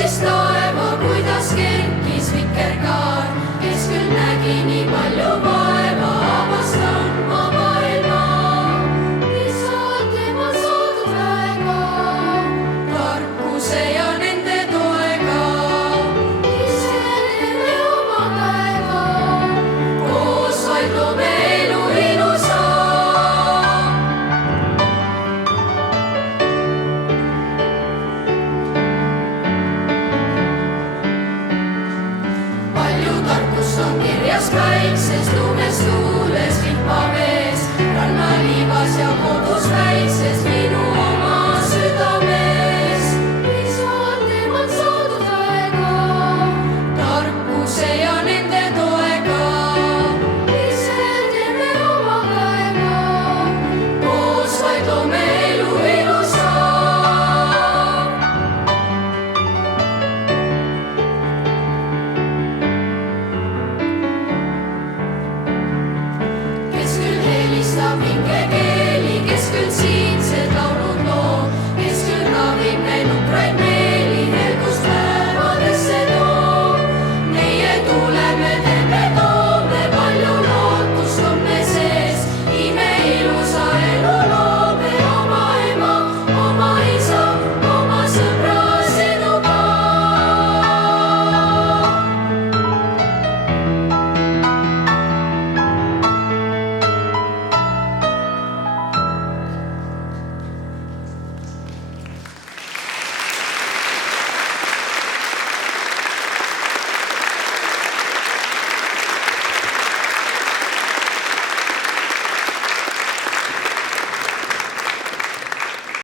Tõustis taeva, kuidas kerkis vikerkaar, kes küll nägi nii palju vaeva, avas tundma maailma. Isalt temal saadud väega, tarkuse ja nende toega, ise teeme oma käega, koos vaid loome elu ilusa. Tarkus on kirjas päikses, lumes, tuules, vihmavees, rannaliivas ja